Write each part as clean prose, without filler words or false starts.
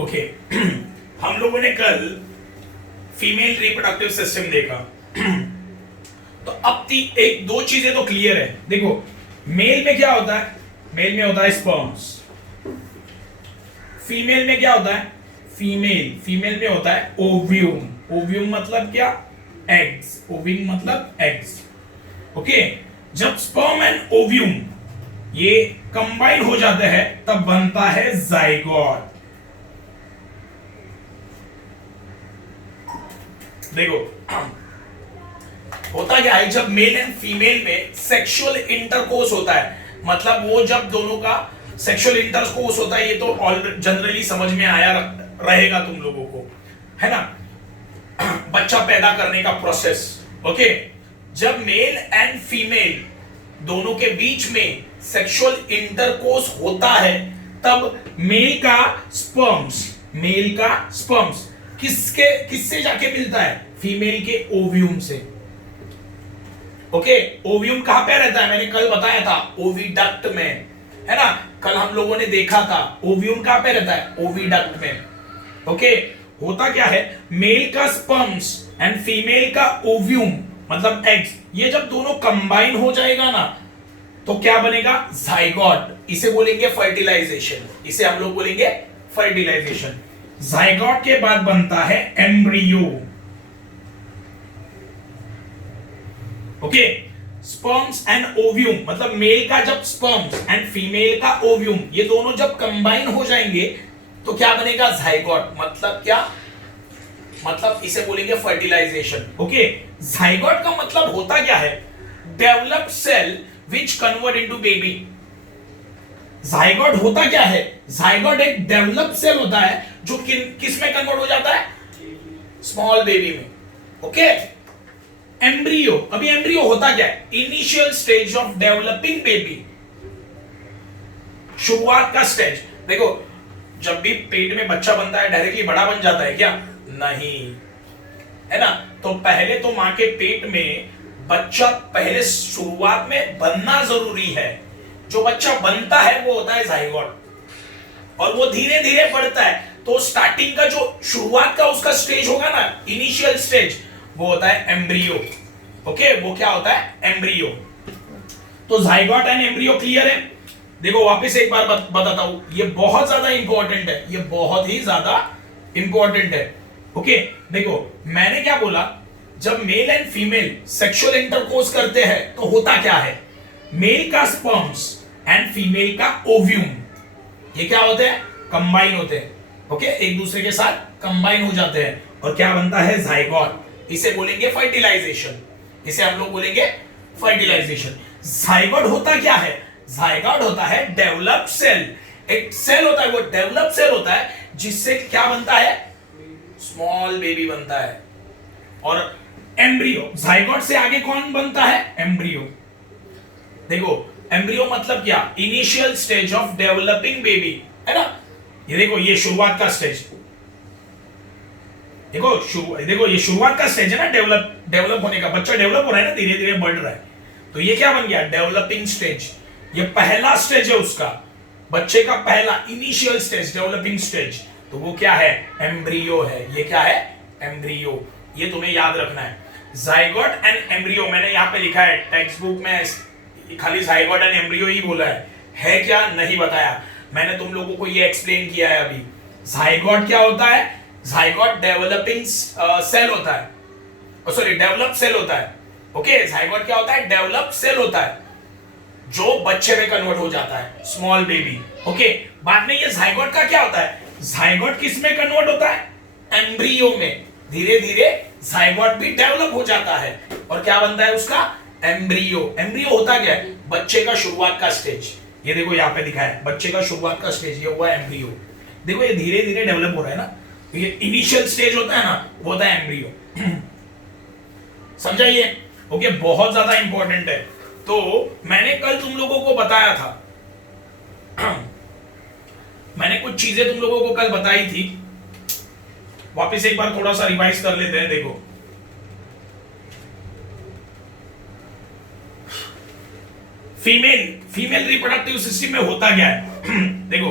Okay हम लोगों ने कल फीमेल रिप्रोडक्टिव सिस्टम देखा। तो अब एक दो चीजें तो क्लियर है। देखो मेल में क्या होता है, मेल में होता है स्पर्म्स, फीमेल में क्या होता है, फीमेल में होता है ओव्यूम। ओव्यूम मतलब क्या, एग्स। ओव्यूम मतलब एग्स। ओके, जब स्पर्म एंड ओव्यूम ये कंबाइन हो जाते हैं तब बनता है जाइगोट। देखो होता क्या है, जब मेल एंड फीमेल में सेक्सुअल इंटरकोर्स होता है, मतलब वो जब दोनों का सेक्सुअल इंटरकोर्स होता है, ये तो जनरली समझ में आया रहेगा तुम लोगों को, है ना, बच्चा पैदा करने का प्रोसेस। ओके, जब मेल एंड फीमेल दोनों के बीच में सेक्सुअल इंटरकोर्स होता है तब मेल का स्पर्म्स किससे जाके मिलता है, फीमेल के ओव्यूम से। ओके, ओव्यूम कहां पे रहता है, मैंने कल बताया था ओविडक्ट में, है ना, कल हम लोगों ने देखा था ओव्यूम कहां पे रहता है, ओविडक्ट में। ओके, होता क्या है, मेल का स्पर्म्स एंड फीमेल का ओव्यूम मतलब एग्स, ये जब दोनों कंबाइन हो जाएगा ना तो क्या बनेगा, जाइगोट। इसे बोलेंगे फर्टिलाइजेशन, इसे हम लोग बोलेंगे फर्टिलाइजेशन। जाइगोट के बाद बनता है embryo. Okay, sperms and ovum मतलब मेल का जब स्पर्म्स एंड फीमेल का ओव्यूम ये दोनों जब कंबाइन हो जाएंगे तो क्या बनेगा, जाइगोट। मतलब क्या, मतलब इसे बोलेंगे फर्टिलाइजेशन। ओके, जाइगोट का मतलब होता क्या है, developed cell which convert into baby. Zygote होता क्या है, जाइगोट एक डेवलप्ड सेल होता है जो किस में कन्वर्ट हो जाता है, स्मॉल बेबी में। ओके, एम्ब्रियो, अभी एम्ब्रियो होता क्या है, initial stage of developing baby, शुरुआत का स्टेज। देखो जब भी पेट में बच्चा बनता है डायरेक्टली बड़ा बन जाता है क्या, नहीं, है ना, तो पहले तो मां के पेट में बच्चा पहले शुरुआत में बनना जरूरी है। जो बच्चा बनता है वो होता है जाइगोट और वो धीरे धीरे बढ़ता है। तो स्टार्टिंग का जो शुरुआत का उसका स्टेज होगा ना, इनिशियल स्टेज, वो होता है एम्ब्रियो। ओके, वो क्या होता है, एम्ब्रियो। तो जाइगोट एंड एम्ब्रियो क्लियर है। देखो वापस एक बार बताता हूं, ये बहुत ज्यादा इंपॉर्टेंट है, ये बहुत ही ज्यादा इंपॉर्टेंट है। ओके, देखो मैंने क्या बोला, जब mail and female sexual intercourse करते हैं तो होता क्या है, मेल का स्पर्म्स एंड फीमेल का ओव्यूम ये क्या होते हैं, कंबाइन होते हैं। ओके, एक दूसरे के साथ कंबाइन हो जाते हैं और क्या बनता है, जाइगोट। इसे बोलेंगे फर्टिलाइजेशन, इसे हम लोग बोलेंगे फर्टिलाइजेशन। जाइगोट होता क्या है, जाइगोट होता है डेवलप्ड सेल। एक सेल होता है, वो डेवलप्ड सेल होता है जिससे क्या बनता है, स्मॉल बेबी बनता है। और एम्ब्रियो, जाइगोट से आगे कौन बनता है, एम्ब्रियो। देखो एम्ब्रियो मतलब क्या, initial stage of developing baby, है ना। ये देखो ये शुरुआत का स्टेज, देखो ये शुरुआत का स्टेज है ना, डेवलप होने का, बच्चा डेवलप हो रहा है ना, धीरे धीरे बढ़ रहा है, तो ये क्या बन गया, डेवलपिंग स्टेज। ये पहला स्टेज है उसका, बच्चे का पहला इनिशियल स्टेज, डेवलपिंग स्टेज, तो वो क्या है, एम्ब्रियो है। ये क्या है, एम्ब्रियो। ये तुम्हें याद रखना है, जाइगोट एंड एम्ब्रियो। मैंने यहां पे लिखा है टेक्स्ट बुक में खाली जाइगोट एंड एम्ब्रियो ही बोला है क्या, नहीं बताया मैंने तुम लोगों को, ये एक्सप्लेन किया है अभी। जाइगोट क्या होता है, जाइगोट डेवलपिंग सेल होता है, सॉरी डेवलप सेल होता है। ओके, जाइगोट क्या होता है, डेवलप सेल होता है जो बच्चे में कन्वर्ट हो जाता है, स्मॉल बेबी। ओके, बाद में ये जाइगोट का क्या होता है, जाइगोट किस में कन्वर्ट होता है, एम्ब्रियो में। धीरे धीरे जाइगोट भी डेवलप हो जाता है और क्या बनता है उसका, एम्ब्रियो। एम्ब्रियो होता क्या है, बच्चे का शुरुआत का स्टेज। ये देखो यहाँ पे दिखा है, बच्चे का शुरुआत का स्टेज, ये हुआ एम्ब्रियो। देखो ये धीरे धीरे डेवलप हो रहा है ना, तो ये इनिशियल स्टेज होता है ना, वो होता है एम्ब्रियो। समझा ये। ओके, बहुत ज्यादा इंपॉर्टेंट है। तो मैंने कल तुम लोगों को बताया था मैंने कुछ चीजें तुम लोगों को कल बताई थी, वापस एक बार थोड़ा सा रिवाइज कर लेते हैं। देखो फीमेल रिप्रोडक्टिव सिस्टम में होता क्या है देखो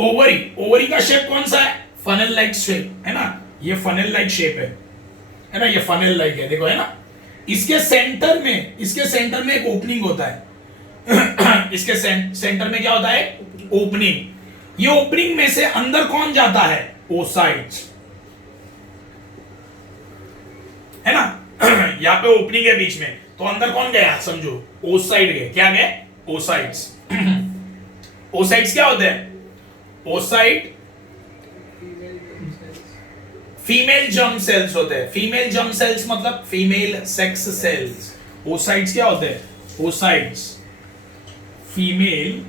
ओवरी, ओवरी का शेप कौन सा है? फनल लाइक शेप है ना, ये फनल लाइक शेप है ना, ये फनल लाइक है, देखो है ना। इसके सेंटर में एक ओपनिंग होता है इसके सेंटर में क्या होता है? ओपनिंग। ये ओपनिंग में से अंदर कौन जाता है? ओसाइट्स, है ना यहाँ पे ओपनिंग है बीच में, तो अंदर कौन गया? समझो ओसाइड गए। क्या गए? ओसाइट्स ओसाइट्स क्या होते हैं? ओसाइट फीमेल जर्म सेल्स होते हैं। फीमेल जर्म सेल्स मतलब फीमेल सेक्स सेल्स। ओसाइट्स क्या होते हैं? ओसाइट्स फीमेल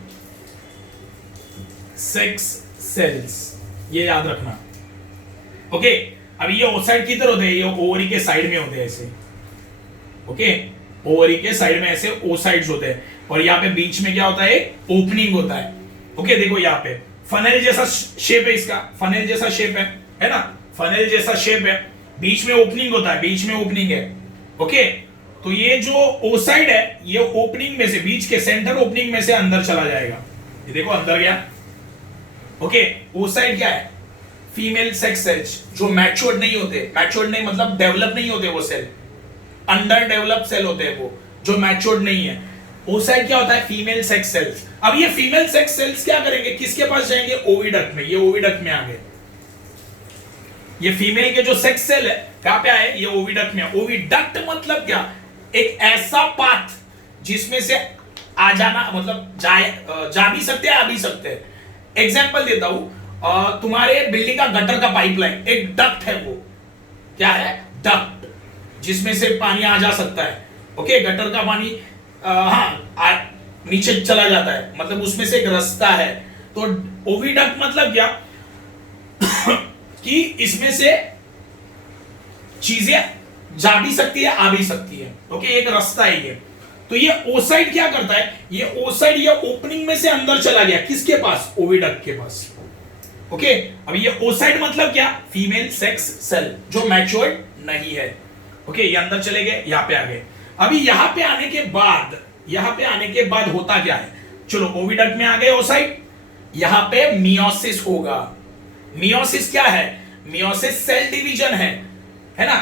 सेक्स सेल्स, ये याद रखना। ओके, अब ये ओसाइट किधर होते हैं? ये ओवरी के साइड में होते हैं ऐसे। ओके, ओवरी के साइड में ऐसे ओसाइट्स होते हैं, और यहाँ पे बीच में क्या होता है? ओपनिंग होता है। ओके, देखो यहाँ पे फनेल जैसा शेप है इसका, फनेल जैसा शेप है ना, फनेल जैसा शेप है, बीच में ओपनिंग होता है, बीच में ओपनिंग है। ओके, तो ये जो ओसाइड है ये ओपनिंग में से, बीच के सेंटर ओपनिंग में से अंदर चला जाएगा। ये देखो अंदर गया। ओके, ओसाइड क्या है? फीमेल सेक्स सेल्स जो मैच्योर्ड नहीं होते। मैच्योर्ड नहीं मतलब डेवलप नहीं होते वो सेल, अंडर डेवलप सेल होते हैं वो, जो मैच्योर्ड नहीं है। ओसाइड क्या होता है? Female sex cells. अब ये फीमेल सेक्स सेल्स क्या करेंगे? किसके पास जाएंगे? ओविडक्ट में। ये ओविडक्ट में आ गए। ये फीमेल के जो सेक्स सेल है कहां पे आए? ये ओविडक्ट में। ओविडक्ट मतलब क्या? एक ऐसा पाथ जिसमें से आ जाना, मतलब जा भी सकते हैं, आ भी सकते हैं। एग्जाम्पल देता हूं, तुम्हारे बिल्डिंग का गटर का पाइपलाइन एक डक्ट है, वो क्या है? डक्ट, जिसमें से पानी आ जा सकता है। ओके, गटर का पानी नीचे चला जाता है, मतलब उसमें से एक रास्ता है। तो ओविडक्ट मतलब क्या कि इसमें से चीजें जा भी सकती है, आ भी सकती है। ओके, एक रास्ता है ये। तो ये ओसाइड क्या करता है? ये ओसाइड ये ओपनिंग में से अंदर चला गया, किसके पास? ओविडक्ट के पास। ओके, अब ये ओसाइड मतलब क्या? फीमेल सेक्स सेल जो मैच्योर्ड नहीं है। ओके, ये अंदर चले गए, यहां पे आ गए। अभी यहां पे आने के बाद होता क्या है? चलो, ओविडक्ट में आ गए ओसाइड, यहां पे मियोसिस होगा। मियोसिस क्या है? मियोसिस सेल डिवीजन है ना।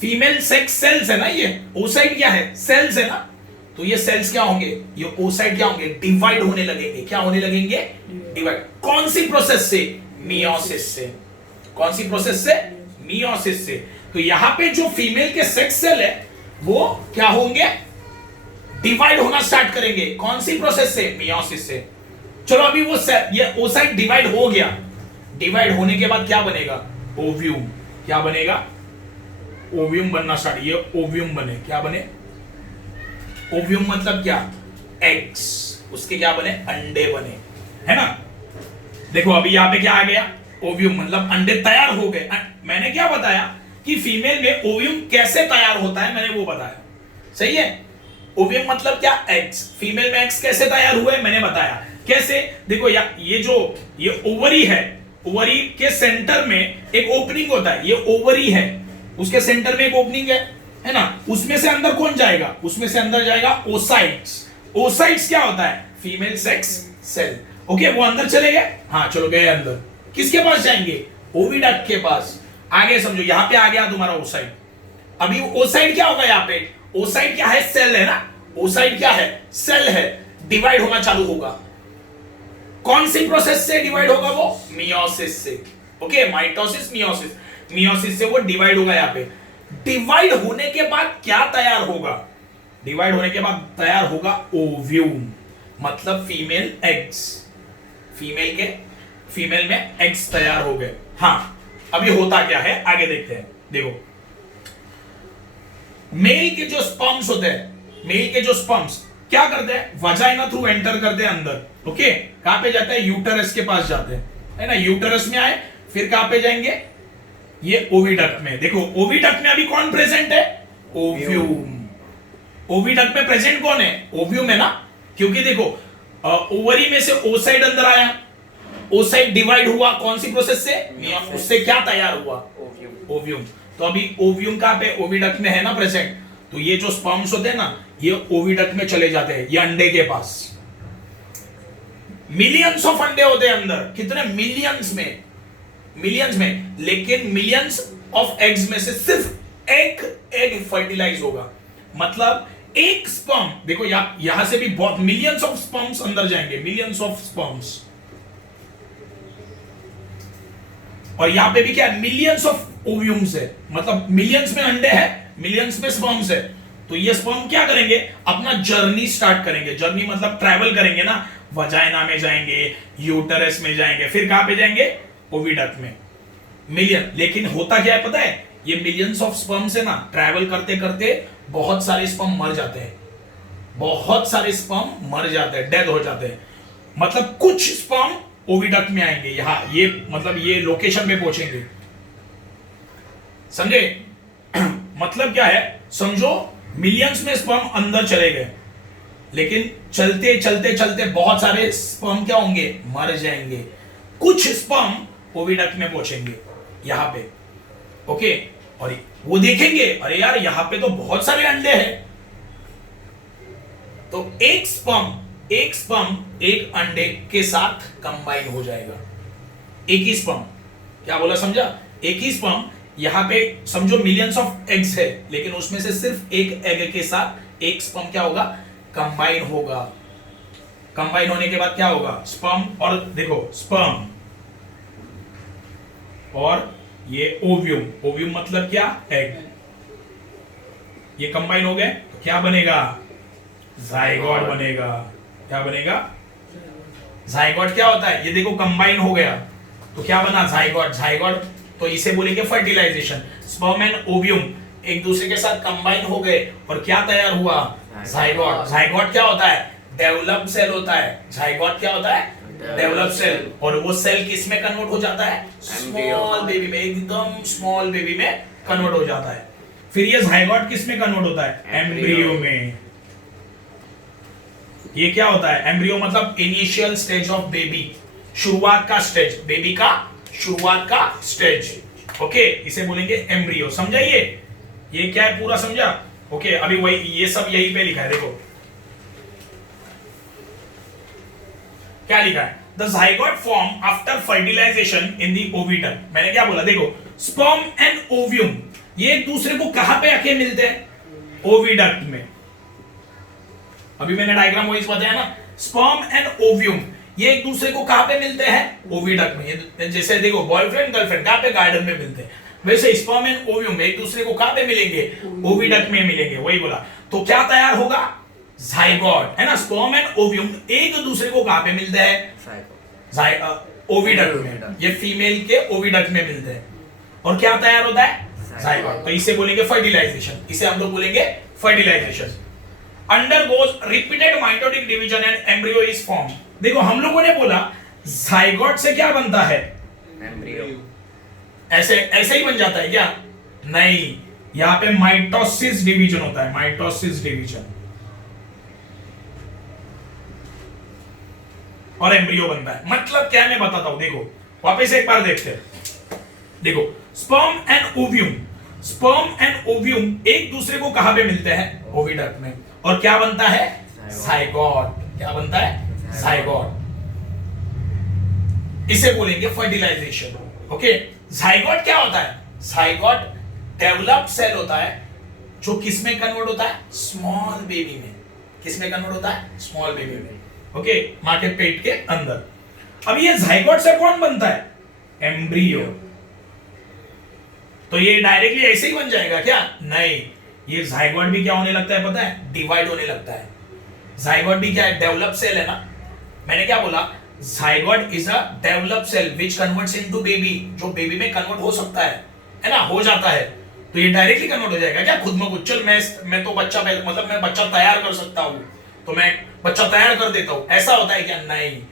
फीमेल सेक्स सेल्स है ना, ये ओसाइड क्या है? सेल्स है ना। तो ये सेल्स क्या होंगे? ये ओसाइड क्या होंगे? डिवाइड होने लगेंगे। क्या होने लगेंगे? डिवाइड। कौन सी प्रोसेस से? मियोसिस से। कौन सी प्रोसेस से? मियोसिस से। तो यहां पे जो फीमेल के सेक्स सेल है वो क्या होंगे? डिवाइड होना स्टार्ट करेंगे। कौन सी प्रोसेस से? मियोसिस से। चलो, अभी वो ये ओसाइड डिवाइड हो गया। डिवाइड होने के बाद क्या बनेगा? ओव्यूम। क्या बनेगा? ओव्यूम बनना स्टार्ट। ये ओव्यूम बने। क्या बने? ओव्यूम मतलब क्या? एग्स। उसके क्या बने? अंडे बने, है ना। देखो अभी यहां पे क्या आ गया? ओव्यूम मतलब अंडे तैयार हो गए। मैंने क्या बताया कि फीमेल में ओव्यूम कैसे तैयार होता है, मैंने वो बताया। सही है। ओव्यूम मतलब क्या? एग्स। फीमेल में एग्स कैसे तैयार हुए, मैंने बताया। कैसे? देखो ये ओवरी है, ओवरी के सेंटर में एक ओपनिंग होता है। ये ओवरी है, उसके सेंटर में एक ओपनिंग है ना। उसमें से अंदर कौन जाएगा? उसमें से अंदर जाएगा ओसाइट्स। ओसाइट्स क्या होता है? Female sex cell. ओके, वो अंदर चले गए। हाँ, चलो गए अंदर। किसके पास जाएंगे? ओविडक्ट के पास। आगे समझो, यहां पे आ गया तुम्हारा ओसाइड। अभी ओसाइड क्या होगा? यहाँ पे ओसाइड क्या है? सेल है ना। ओसाइड क्या है? सेल है। डिवाइड होना चालू होगा। कौन सी प्रोसेस से डिवाइड होगा? वो मियोसिस से। Okay, mitosis, meiosis. मियोसिस से वो डिवाइड होगा। यहाँ पे डिवाइड होने के बाद क्या तैयार होगा? डिवाइड होने के बाद तैयार होगा ओव्यूम, मतलब फीमेल एग्स। फीमेल में एग्स तैयार हो गए। हाँ, अभी होता क्या है आगे देखते हैं। देखो, मेल के जो स्पर्म्स होते हैं, मेल के जो स्पर्म्स क्या करते हैं? वजाइना थ्रू एंटर करते हैं अंदर। ओके, कहां पे जाते हैं? यूटेरस के पास जाते हैं, है ना। यूटेरस में आए, फिर कहां पे जाएंगे? ये ओविडक्ट में। देखो, ओविडक्ट में अभी कौन प्रेजेंट है? ओव्यूम। ओविडक्ट में प्रेजेंट कौन है? ओव्यूम है ना। क्योंकि देखो, ओवरी में से ओसाइड अंदर आया, ओसाइड डिवाइड हुआ। कौन सी प्रोसेस से? उससे क्या तैयार हुआ? ओव्यूम। तो अभी ओव्यूम कहां पे? ओविडक्ट में है ना प्रेजेंट। तो ये जो स्पर्म्स होते हैं ना, ये ओविडक्ट में चले जाते हैं, ये अंडे के पास। मिलियंस ऑफ अंडे होते हैं अंदर, कितने मिलियंस में, मिलियंस में, लेकिन मिलियंस ऑफ एग्स में से सिर्फ एक एग फर्टिलाइज होगा। मतलब एक स्पर्म, देखो यहां से भी बहुत मिलियंस ऑफ स्पर्म्स अंदर जाएंगे, मिलियंस ऑफ स्पर्म्स, और यहां पे भी क्या है, मिलियंस ऑफ ओव्यूम्स है, मतलब मिलियंस में अंडे हैं, मिलियंस में स्पर्म्स है। तो ये स्पर्म क्या करेंगे, अपना जर्नी स्टार्ट करेंगे, जर्नी मतलब ट्रैवल करेंगे ना, वजाइना में जाएंगे, यूटरस में जाएंगे, फिर कहां पे जाएंगे, ओविडक्ट में। मिलियन, लेकिन होता क्या है पता है, ये मिलियंस ऑफ स्पर्म से ना ट्रैवल करते करते बहुत सारे स्पर्म मर जाते हैं, बहुत सारे स्पर्म मर जाते हैं, डेथ हो जाते हैं। मतलब कुछ स्पर्म ओविडक्ट में आएंगे, यहां ये मतलब ये लोकेशन पे पहुंचेंगे, समझे। मतलब क्या है, समझो मिलियंस में स्पर्म अंदर चले गए, लेकिन चलते चलते चलते बहुत सारे स्पर्म क्या होंगे, मर जाएंगे। कुछ स्पर्म ओविडक्ट में पहुंचेंगे यहां पे, ओके, और वो देखेंगे अरे यार यहां पे तो बहुत सारे अंडे हैं, तो एक स्पर्म एक अंडे के साथ कंबाइन हो जाएगा, एक ही स्पर्म, क्या बोला समझा, एक ही स्पर्म, यहां पे समझो मिलियंस ऑफ एग्स है, लेकिन उसमें से सिर्फ एक एग के साथ एक स्पर्म क्या होगा, कंबाइन होगा। कंबाइन होने के बाद क्या होगा, स्पर्म, और देखो स्पर्म और ये ओव्यूम, ओव्यूम मतलब क्या, एग, ये कंबाइन हो गए तो क्या बनेगा, जाइगोट बनेगा। क्या बनेगा, जाइगोट। क्या होता है, ये देखो कंबाइन हो गया तो क्या बना, जाइगोट। जाइगोट तो इसे बोलेंगे फर्टिलाइजेशन। स्पर्म एंड ओव्यूम एक दूसरे के साथ कंबाइन हो गए और क्या तैयार हुआ, जाइगोट। जाइगोट क्या होता है, डेवलप्ड सेल होता है। जाइगोट क्या होता है, डेवलप्ड सेल, और वो सेल किस में कन्वर्ट हो जाता है, स्मॉल बेबी में, एकदम स्मॉल बेबी में कन्वर्ट हो जाता है। फिर ये जाइगोट किस में कन्वर्ट होता है, एम्ब्रियो में। ये क्या होता है, एम्ब्रियो मतलब इनिशियल स्टेज ऑफ बेबी, शुरुआत का स्टेज, बेबी का शुरुआत का स्टेज, ओके, इसे बोलेंगे एम्ब्रियो। समझा ये क्या है, पूरा समझा, ओके। अभी वही ये सब यहीं पे लिखा है, देखो क्या लिखा है, the zygote form after fertilisation in the ओविडम। मैंने क्या बोला, देखो स्पर्म एंड ओव्यूम ये एक दूसरे को कहां पे आके मिलते हैं, ओविडक्ट में। अभी मैंने डायग्राम वाइज बताया ना, स्पर्म एंड ओव्यूम ये एक दूसरे को कहां पे मिलते हैं, ओविडक्ट में। जैसे देखो बॉयफ्रेंड गर्लफ्रेंड कहां पे, गार्डन में मिलते हैं, वैसे स्पर्म एंड ओव्यूम एक दूसरे को कहां पे मिलेंगे, ओविडक्ट में मिलेंगे, वही बोला। तो क्या तैयार होगा, जाइगोट, है ना। स्पर्म एंड ओव्यूम एक दूसरे को कहां पे मिलते हैं, ओविडक्ट में, ये फीमेल के ओविडक्ट में मिलते हैं, और क्या तैयार होता है, जाइगोट। तो इसे बोलेंगे फर्टिलाइजेशन, इसे हम लोग बोलेंगे fertilisation. Undergoes repeated mitotic division and embryo is form. देखो हम लोगों ने बोला जाइगोट से क्या बनता है, एम्ब्रियो। ऐसे ऐसे ही बन जाता है क्या, नहीं, यहां पे माइटोसिस डिवीजन होता है, माइटोसिस डिवीजन, और एम्ब्रियो बनता है। मतलब क्या, मैं बताता हूं, देखो वापस एक बार देखते हैं। देखो sperm and ovum, sperm and ovum एक दूसरे को कहां पे मिलते हैं, ओविडक्ट में, और क्या बनता है, जाइगोट। क्या बनता है, जाइगोट। इसे बोलेंगे फर्टिलाइजेशन, ओके। जाइगोट क्या होता है, जाइगोट डेवलप्ड सेल होता है, जो किस में कन्वर्ट होता है, स्मॉल बेबी में। किस में कन्वर्ट होता है, स्मॉल बेबी में, ओके, मां के पेट के अंदर। अब ये जाइगोट से कौन बनता है, एम्ब्रियो। तो ये डायरेक्टली ऐसे ही बन जाएगा क्या, नहीं, ये जाइगोट भी क्या होने लगता है पता है, डिवाइड होने लगता है। जाइगोट भी क्या है, डेवलप सेल है ना। मैंने क्या बोला, zygote is a develop cell which converts into baby, जो बेबी में कन्वर्ट हो सकता है ना, हो जाता है। तो ये डायरेक्टली कन्वर्ट हो जाएगा क्या, खुद में खुद, चल मैं तो बच्चा, मतलब मैं बच्चा तैयार कर सकता हूं, तो मैं बच्चा तैयार कर देता हूं, ऐसा होता है क्या, नहीं।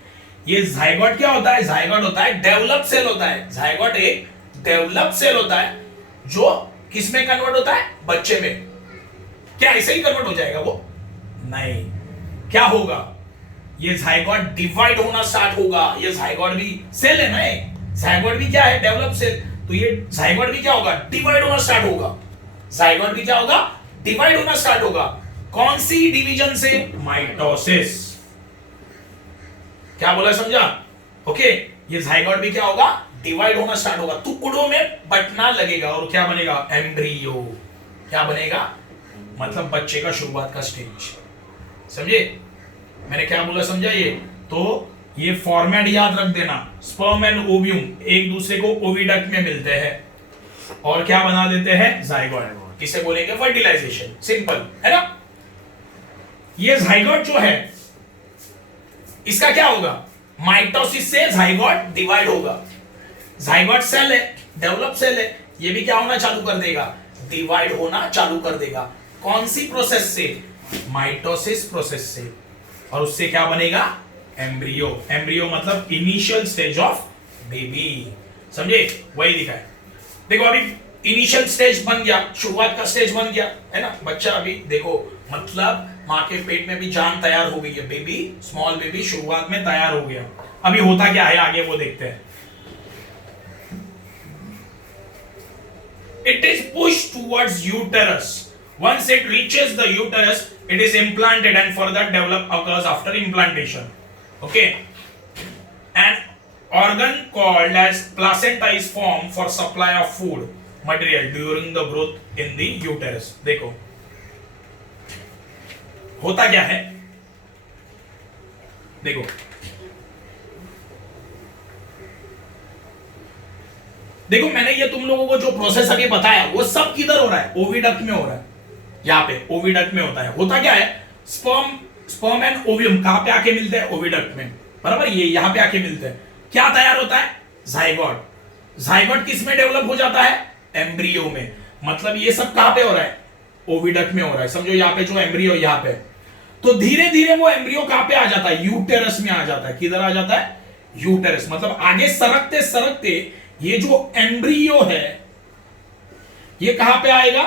ये जाइगोट क्या होता है, जाइगोट होता है डेवलप सेल होता है। जाइगोट एक डेवलप सेल होता है जो किस में कन्वर्ट होता है, बच्चे में। क्या ऐसे ही कन्वर्ट हो जाएगा वो, नहीं। क्या होगा, ये जाइगोट डिवाइड होना स्टार्ट होगा। ये जाइगोट भी सेल है ना, जाइगोट भी क्या है, डेवलप सेल। तो ये जाइगोट भी क्या होगा, डिवाइड होना स्टार्ट होगा। जाइगोट भी क्या होगा, डिवाइड होना स्टार्ट होगा। कौन सी डिवीजन से, माइटोसिस। क्या बोला समझा? ओके, ये जाइगोट भी क्या होगा? डिवाइड होना स्टार्ट होगा, टुकड़ों में बंटना लगेगा और क्या बनेगा? एम्ब्रियो। क्या बनेगा? मतलब बच्चे का शुरुआत का स्टेज। समझे मैंने क्या बोला? समझा? ये तो ये फॉर्मेट याद रख देना, स्पर्म एंड ओव्यूम एक दूसरे को ओविडक्ट में मिलते हैं और क्या बना देते हैं? जाइगोट। इसे बोलेंगे फर्टिलाइजेशन। सिंपल है ना? ये जाइगोट जो है इसका क्या होगा? माइटोसिस से जाइगोट डिवाइड होगा। जाइगोट सेल है, डेवलप सेल है, ये भी क्या होना चालू कर देगा? डिवाइड होना चालू कर देगा। कौन सी प्रोसेस से? माइटोसिस प्रोसेस से। और उससे क्या बनेगा? एम्ब्रियो। एम्ब्रियो मतलब इनिशियल स्टेज ऑफ बेबी। समझे? वही दिखा है। देखो अभी इनिशियल स्टेज बन गया, शुरुआत का स्टेज बन गया, है ना? बच्चा अभी देखो मतलब माँ के पेट में भी जान तैयार हो गई है, बेबी, स्मॉल बेबी शुरुआत में तैयार हो गया। अभी होता क्या है आगे वो देखते हैं। It is pushed towards uterus. Once it reaches the uterus, it is implanted and further develop occurs after implantation. Okay. An organ called as placenta is formed for supply of food material during the growth in the uterus. देखो होता क्या है, देखो देखो मैंने ये तुम लोगों को जो प्रोसेस अभी बताया वो सब किधर हो रहा है? ओविडक्ट में हो रहा है। यहाँ पे ओविडक्ट में होता है। होता क्या है? स्पर्म एंड ओवियम कहां पे आके मिलते हैं? ओविडक्ट में, बराबर। ये यहां पे आके मिलते हैं। क्या तैयार होता है? जाइगोट। जाइगोट किस में डेवलप हो जाता है? एम्ब्रियो में। मतलब ये सब कहां पे हो रहा है? ओविडक्ट में हो रहा है। समझो यहाँ पे जो एम्ब्रियो यहाँ पे, तो धीरे धीरे वो एम्ब्रियो कहां पे आ जाता है? यूटेरस में आ जाता है। किधर आ जाता है? यूटेरस। मतलब आगे सरकते सरकते ये जो एम्ब्रियो है ये कहां पे आएगा?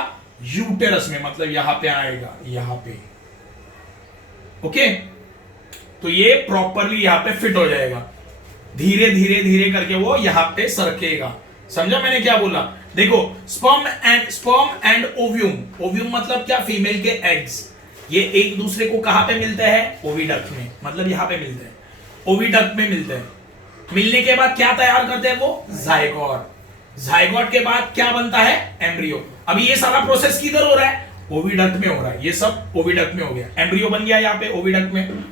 यूटेरस में। मतलब यहां पे आएगा, यहां पे। ओके, तो ये प्रॉपरली यहां पे फिट हो जाएगा। धीरे धीरे धीरे करके वो यहां पे सरकेगा। समझा मैंने क्या बोला? देखो स्पर्म एंड ओव्यूम। ओव्यूम मतलब क्या? फीमेल के एग्स। ये एक दूसरे को कहां पे मिलते हैं? ओविडक्ट में। मतलब यहां पे मिलते हैं, ओविडक्ट में मिलते हैं। मिलने के बाद क्या तैयार करते हैं वो? जाइगोट। जाइगोट के बाद क्या बनता है? एम्ब्रियो। अभी ये सारा प्रोसेस किधर हो रहा है? ओविडक्ट में हो रहा है। ये सब ओविडक्ट में हो गया, एम्ब्रियो बन गया यहाँ पे ओविडक्ट में।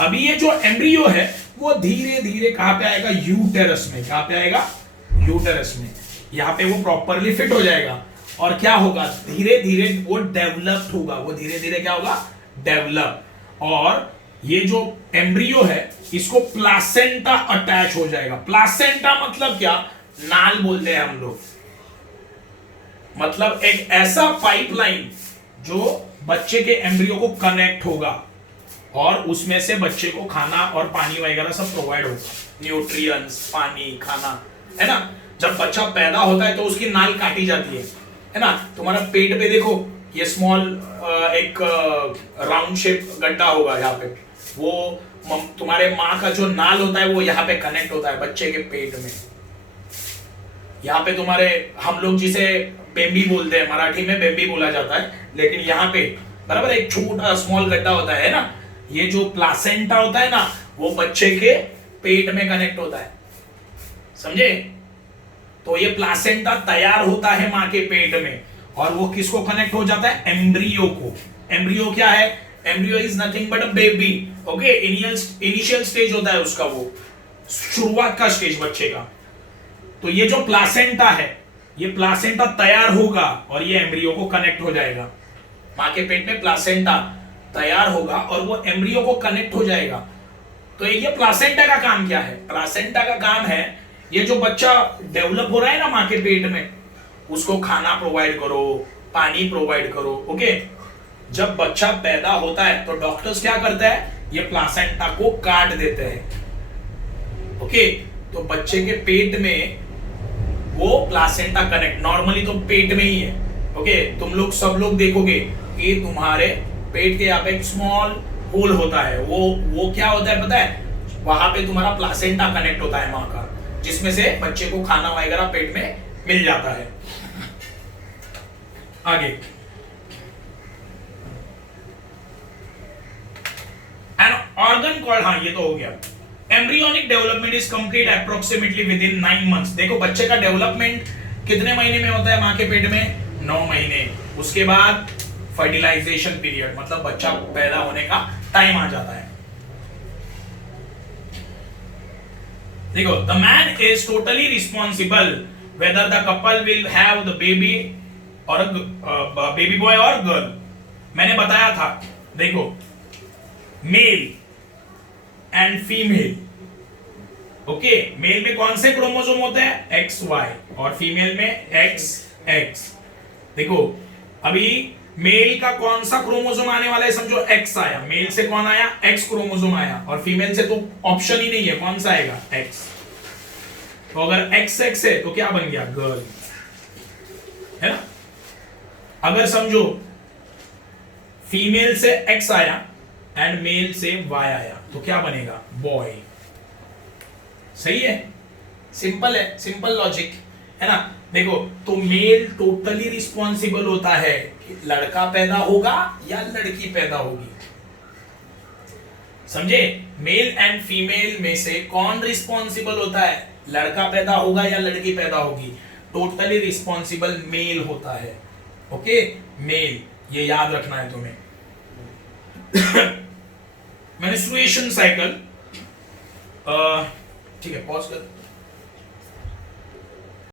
अभी ये जो एम्ब्रियो है वो धीरे धीरे कहां पे आएगा? यूटेरस में। कहां पे आएगा? यूटेरस में। यहाँ पे वो प्रॉपरली फिट हो जाएगा और क्या होगा? धीरे धीरे वो डेवलप्ड होगा। वो धीरे धीरे क्या होगा? डेवलप। और ये जो एम्ब्रियो है इसको प्लासेंटा अटैच हो जाएगा। प्लासेंटा मतलब क्या? नाल बोलते हैं हम लोग। मतलब एक ऐसा पाइपलाइन जो बच्चे के एम्ब्रियो को कनेक्ट होगा और उसमें से बच्चे को खाना और पानी वगैरह सब प्रोवाइड होगा। न्यूट्रिएंट्स, पानी, खाना, है ना? जब बच्चा पैदा होता है तो उसकी नाल काटी जाती है ना? तुम्हारा पेट पे देखो ये स्मॉल एक राउंड शेप गड्ढा होगा यहाँ पे। वो तुम्हारे माँ का जो नाल होता है वो यहाँ पे कनेक्ट होता है बच्चे के पेट में। यहाँ पे तुम्हारे हम लोग जिसे बेबी बोलते हैं, मराठी में बेबी बोला जाता है, लेकिन यहाँ पे बराबर एक छोटा स्मॉल गड्ढा होता है ना। ये जो प्लासेंटा होता है ना वो बच्चे के पेट में कनेक्ट होता है। समझे? तो ये प्लासेंटा तैयार होता है माँ के पेट में और वो किसको कनेक्ट हो जाता है? एम्ब्रियो को। एम्ब्रियो क्या है? Embryo is nothing but a baby. Okay, initial stage होता है उसका, वो शुरुआत का स्टेज बच्चे का। तो ये जो प्लासेंटा है ये प्लासेंटा तैयार होगा और ये एम्ब्रियो को कनेक्ट हो जाएगा। माँ के पेट में प्लासेंटा तैयार होगा और वो एम्ब्रियो को कनेक्ट हो जाएगा। तो ये प्लासेंटा का काम क्या है? प्लासेंटा का काम है ये जो बच्चा डेवलप हो रहा है ना माँ के पेट में, उसको खाना प्रोवाइड करो, पानी प्रोवाइड करो। ओके, जब बच्चा पैदा होता है तो डॉक्टर्स क्या करते हैं? ये प्लासेंटा को काट देते हैं। ओके, तो बच्चे के पेट में वो प्लासेंटा कनेक्ट, नॉर्मली तो पेट में ही है। ओके, तुम लोग सब लोग देखोगे कि तुम्हारे पेट के यहाँ पे एक स्मॉल होल होता है। वो क्या होता है पता है? वहां पे तुम्हारा प्लासेंटा कनेक्ट होता है माँ का, जिसमें से बच्चे को खाना वगैरह पेट में मिल जाता है। आगे एन ऑर्गन कॉल्ड, हाँ ये तो हो गया। Embryonic development is complete approximately with in 9 months. देखो बच्चे का डेवलपमेंट कितने महीने में होता है मां के पेट में? 9 महीने। उसके बाद फर्टिलाइजेशन पीरियड, मतलब बच्चा पैदा होने का टाइम आ जाता है। देखो, the man is totally responsible whether the couple will have the baby और बेबी बॉय और गर्ल। मैंने बताया था, देखो male and female, okay, male में कौन से क्रोमोसोम होते हैं? एक्स वाई, और फीमेल में एक्स एक्स। देखो अभी मेल का कौन सा क्रोमोसोम आने वाला है? समझो एक्स आया, मेल से कौन आया? एक्स क्रोमोसोम आया, और फीमेल से तो ऑप्शन ही नहीं है, कौन सा आएगा? एक्स। तो अगर एक्स एक्स है तो क्या बन गया? गर्ल, है ना। अगर समझो फीमेल से एक्स आया एंड मेल से वाई आया तो क्या बनेगा? बॉय। सही है, सिंपल है, सिंपल लॉजिक है ना। देखो, तो मेल टोटली रिस्पॉन्सिबल होता है कि लड़का पैदा होगा या लड़की पैदा होगी। समझे? मेल एंड फीमेल में से कौन रिस्पॉन्सिबल होता है? लड़का पैदा होगा या लड़की पैदा होगी? टोटली रिस्पॉन्सिबल मेल होता है। ओके, मेल, ये याद रखना है तुम्हें। मेंस्ट्रुएशन साइकिल, ठीक है, पॉज कर।